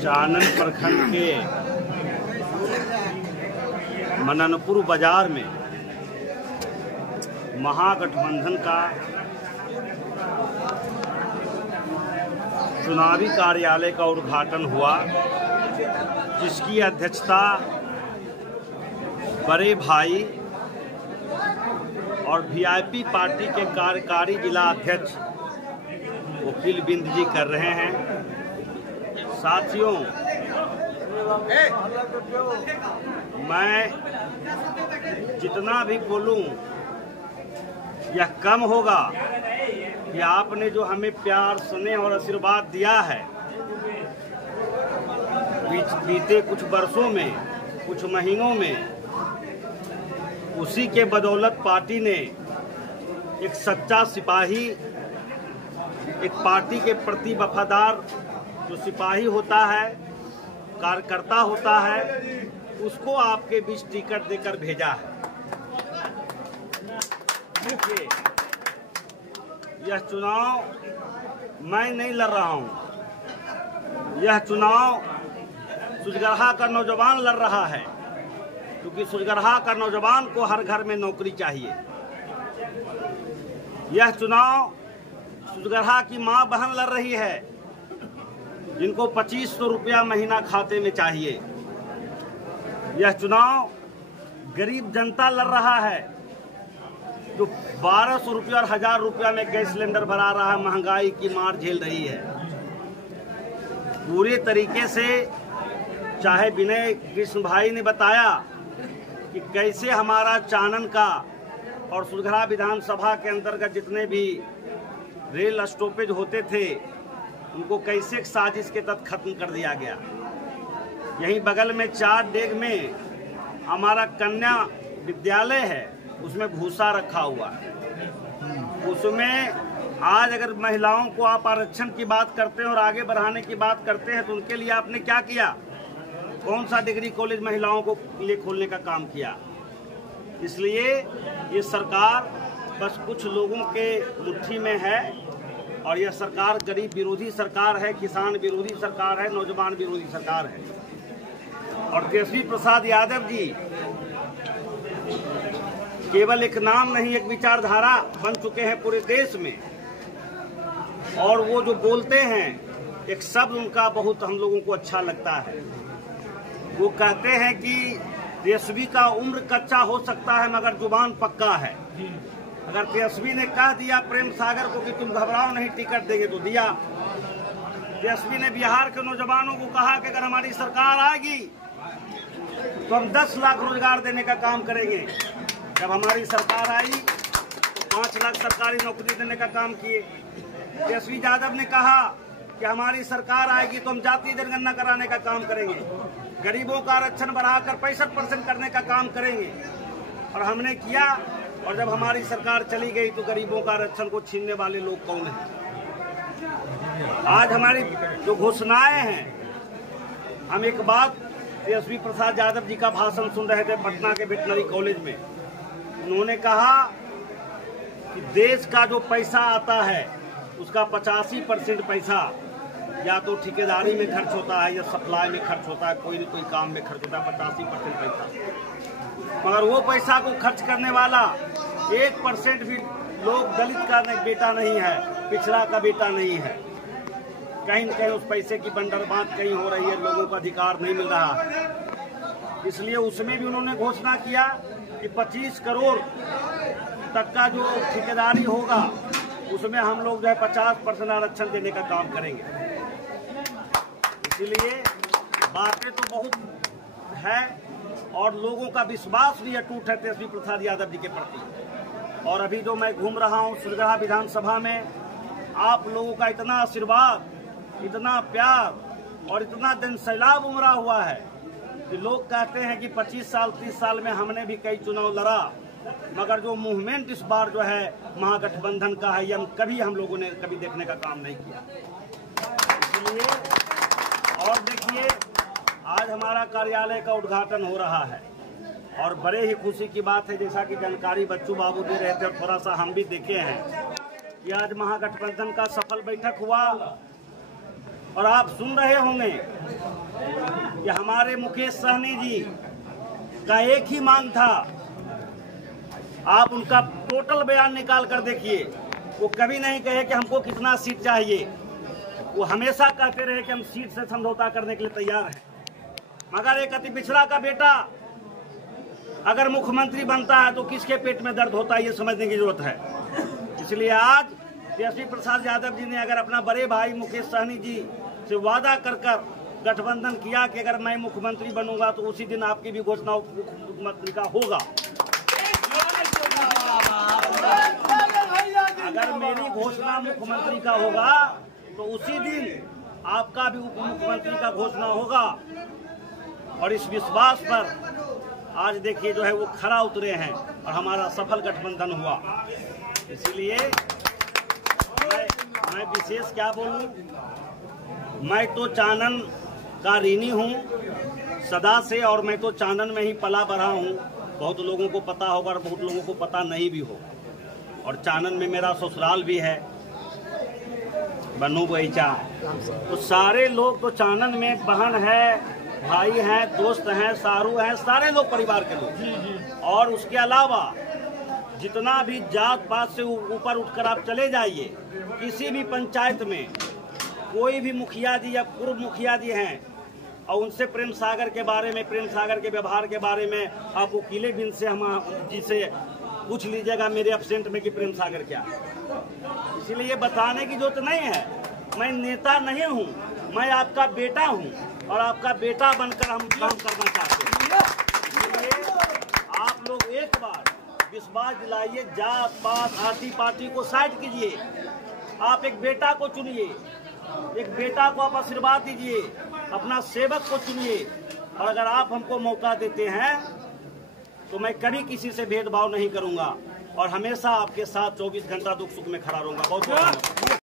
चानन प्रखंड के मननपुर बाजार में महागठबंधन का चुनावी कार्यालय का उद्घाटन हुआ, जिसकी अध्यक्षता बड़े भाई और वीआईपी पार्टी के कार्यकारी जिला अध्यक्ष वकील बिंद जी कर रहे हैं। साथियों, मैं जितना भी बोलूं यह कम होगा कि आपने जो हमें प्यार, स्नेह और आशीर्वाद दिया है बीते कुछ वर्षों में, कुछ महीनों में, उसी के बदौलत पार्टी ने एक सच्चा सिपाही, एक पार्टी के प्रति वफादार जो सिपाही होता है, कार्यकर्ता होता है, उसको आपके बीच टिकट देकर भेजा है। देखिए, यह चुनाव मैं नहीं लड़ रहा हूं, यह चुनाव सुजगरहा का नौजवान लड़ रहा है, क्योंकि सुजगरहा का नौजवान को हर घर में नौकरी चाहिए। यह चुनाव सुजगरहा की मां बहन लड़ रही है, जिनको 2500 रुपया महीना खाते में चाहिए। यह चुनाव गरीब जनता लड़ रहा है, जो 1200 रुपया और 1000 रुपया में गैस सिलेंडर भरा रहा है, महंगाई की मार झेल रही है। पूरे तरीके से चाहे विनय कृष्ण भाई ने बताया कि कैसे हमारा चानन का और सुजगरहा विधानसभा के अंतर्गत जितने भी रेल स्टॉपेज होते थे, उनको कैसे एक साजिश के तहत खत्म कर दिया गया। यहीं बगल में 4 डेग में हमारा कन्या विद्यालय है, उसमें भूसा रखा हुआ है। उसमें आज अगर महिलाओं को आप आरक्षण की बात करते हैं और आगे बढ़ाने की बात करते हैं, तो उनके लिए आपने क्या किया? कौन सा डिग्री कॉलेज महिलाओं को लिए खोलने का काम किया? इसलिए ये सरकार बस कुछ लोगों के मुट्ठी में है, और यह सरकार गरीब विरोधी सरकार है, किसान विरोधी सरकार है, नौजवान विरोधी सरकार है। और तेजस्वी प्रसाद यादव जी केवल एक नाम नहीं, एक विचारधारा बन चुके हैं पूरे देश में। और वो जो बोलते हैं, एक शब्द उनका बहुत हम लोगों को अच्छा लगता है। वो कहते हैं कि तेजस्वी का उम्र कच्चा हो सकता है, मगर जुबान पक्का है। अगर तेजस्वी ने कह दिया प्रेम सागर को कि तुम घबराओ नहीं, टिकट देंगे, तो दिया। तेजस्वी ने बिहार के नौजवानों को कहा कि अगर हमारी सरकार आएगी तो हम 10 लाख रोजगार देने का काम करेंगे। जब हमारी सरकार आई तो 5 लाख सरकारी नौकरी देने का काम किए। तेजस्वी यादव ने कहा कि हमारी सरकार आएगी तो हम जातीय जनगणना कराने का काम करेंगे, गरीबों का आरक्षण बढ़ाकर 65% करने का काम करेंगे, और हमने किया। और जब हमारी सरकार चली गई तो गरीबों का आरक्षण को छीनने वाले लोग कौन हैं? आज हमारी जो घोषणाएं हैं, हम एक बात, तेजस्वी प्रसाद यादव जी का भाषण सुन रहे थे पटना के वेटनरी कॉलेज में। उन्होंने कहा कि देश का जो पैसा आता है उसका 85% पैसा या तो ठेकेदारी में खर्च होता है या सप्लाई में खर्च होता है, कोई न कोई काम में खर्च होता है, 85% पैसा। मगर वो पैसा को खर्च करने वाला 1% भी लोग दलित का बेटा नहीं है, पिछड़ा का बेटा नहीं है। कहीं न कहीं उस पैसे की बंदरबांट कहीं हो रही है, लोगों को अधिकार नहीं मिल रहा है। इसलिए उसमें भी उन्होंने घोषणा किया कि 25 करोड़ तक का जो ठेकेदारी होगा उसमें हम लोग जो है 50% आरक्षण देने का काम करेंगे। इसलिए बातें तो बहुत है और लोगों का विश्वास भी अटूट है तेजस्वी प्रसाद यादव जी के प्रति। और अभी जो मैं घूम रहा हूँ सुजगरहा विधानसभा में, आप लोगों का इतना आशीर्वाद, इतना प्यार और इतना जन सैलाब उमड़ा हुआ है कि लोग कहते हैं कि 25 साल 30 साल में हमने भी कई चुनाव लड़ा, मगर जो मूवमेंट इस बार जो है महागठबंधन का है, ये कभी हम लोगों ने कभी देखने का काम नहीं किया। इसलिए और देखिए, आज हमारा कार्यालय का उद्घाटन हो रहा है और बड़े ही खुशी की बात है, जैसा कि जानकारी बच्चू बाबू दे रहे थे और थोड़ा सा हम भी देखे हैं कि आज महागठबंधन का सफल बैठक हुआ। और आप सुन रहे होंगे कि हमारे मुकेश सहनी जी का एक ही मांग था, आप उनका टोटल बयान निकाल कर देखिए, वो कभी नहीं कहे कि हमको कितना सीट चाहिए, वो हमेशा कहते रहे कि हम सीट से समझौता करने के लिए तैयार हैं। मगर एक अति पिछड़ा का बेटा अगर मुख्यमंत्री बनता है तो किसके पेट में दर्द होता है, ये समझने की जरूरत है। इसलिए आज तेजस्वी प्रसाद यादव जी ने अगर अपना बड़े भाई मुकेश सहनी जी से वादा कर गठबंधन किया कि अगर मैं मुख्यमंत्री बनूंगा तो उसी दिन आपकी भी घोषणा मुख्यमंत्री का होगा। अगर मेरी घोषणा मुख्यमंत्री का होगा तो उसी दिन आपका भी उप मुख्यमंत्री का घोषणा होगा। और इस विश्वास पर आज देखिए जो है वो खरा उतरे हैं और हमारा सफल गठबंधन हुआ। इसीलिए मैं विशेष क्या बोलूं, मैं तो चानन का ऋणी हूं सदा से, और मैं तो चानन में ही पला बढ़ा हूं। बहुत लोगों को पता होगा और बहुत लोगों को पता नहीं भी हो। और चानन में मेरा ससुराल भी है, बनू बईचा। तो सारे लोग तो चानन में बहन है, भाई हैं, दोस्त हैं, सारू हैं, सारे लोग परिवार के लोग। और उसके अलावा जितना भी जात पात से ऊपर उठकर आप चले जाइए, किसी भी पंचायत में कोई भी मुखिया जी या पूर्व मुखिया जी हैं और उनसे प्रेम सागर के बारे में, प्रेम सागर के व्यवहार के बारे में आप वकीले बिन से हम जिसे पूछ लीजिएगा मेरे एब्सेंट में कि प्रेम सागर क्या है। इसीलिए बताने की जरूरत नहीं है। मैं नेता नहीं हूँ, मैं आपका बेटा हूँ और आपका बेटा बनकर हम काम करना चाहते हैं। इसलिए आप लोग एक बार विश्वास दिलाइए, जात पात आती पार्टी को साइड कीजिए, आप एक बेटा को चुनिए, एक बेटा को आप आशीर्वाद दीजिए, अपना सेवक को चुनिए। और अगर आप हमको मौका देते हैं तो मैं कभी किसी से भेदभाव नहीं करूंगा और हमेशा आपके साथ 24 घंटा दुख सुख में खड़ा रहूंगा। बहुत बहुत